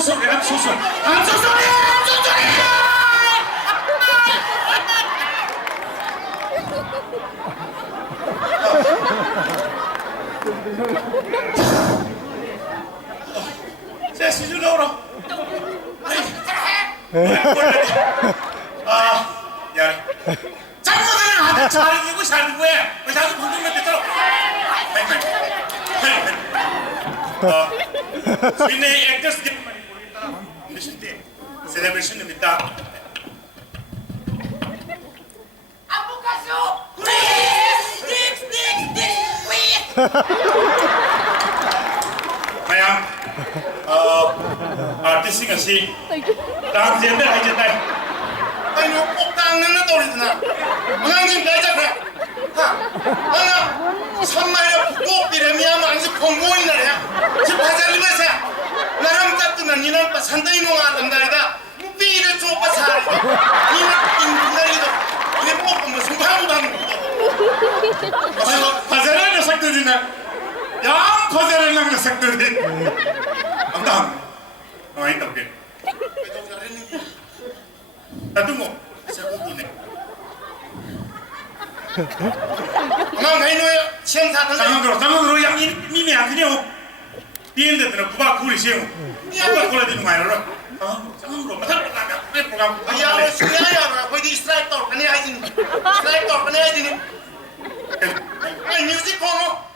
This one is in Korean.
so sorry. I'm so sorry. I'm so sorry. I'm so sorry. 자, 시중 나오라. 야, 장모들은 한테 잘해주고 잘해주고 해. 왜 자꾸 궁금해 됐더라. Sini actors din mission day celebration nimita. Apo kaso? Please. Maya, artist nga si tang gender hay jatay. Ay no, tang na to rin na. Mga jim kaya kaya. Ha? Ano? 선마이라 꼭 이러면 안지 공고이나 해. 지금 바자리면서 나랑 같으면 니는 빠 산다이 농아 안다리다. 삐를 좁아 사. 니는 인간이도 이게 꼭 보면 송파하고 하는 거. 바자리는 색들이네. 야, 바자리는 색들이. 아무튼 어 이따 볼게. 나도 세고도네. 엄마 가이노야 시험사 장난으로 양 이미 안 그냥 비엔드는 부바 구리시오 이거 골라지는 거야 장난으로 맞아 프로그램 야 시야야 거기 스트라이크 또 아니 하진 스트라이크 또 아니 하진 아니 뮤직 코너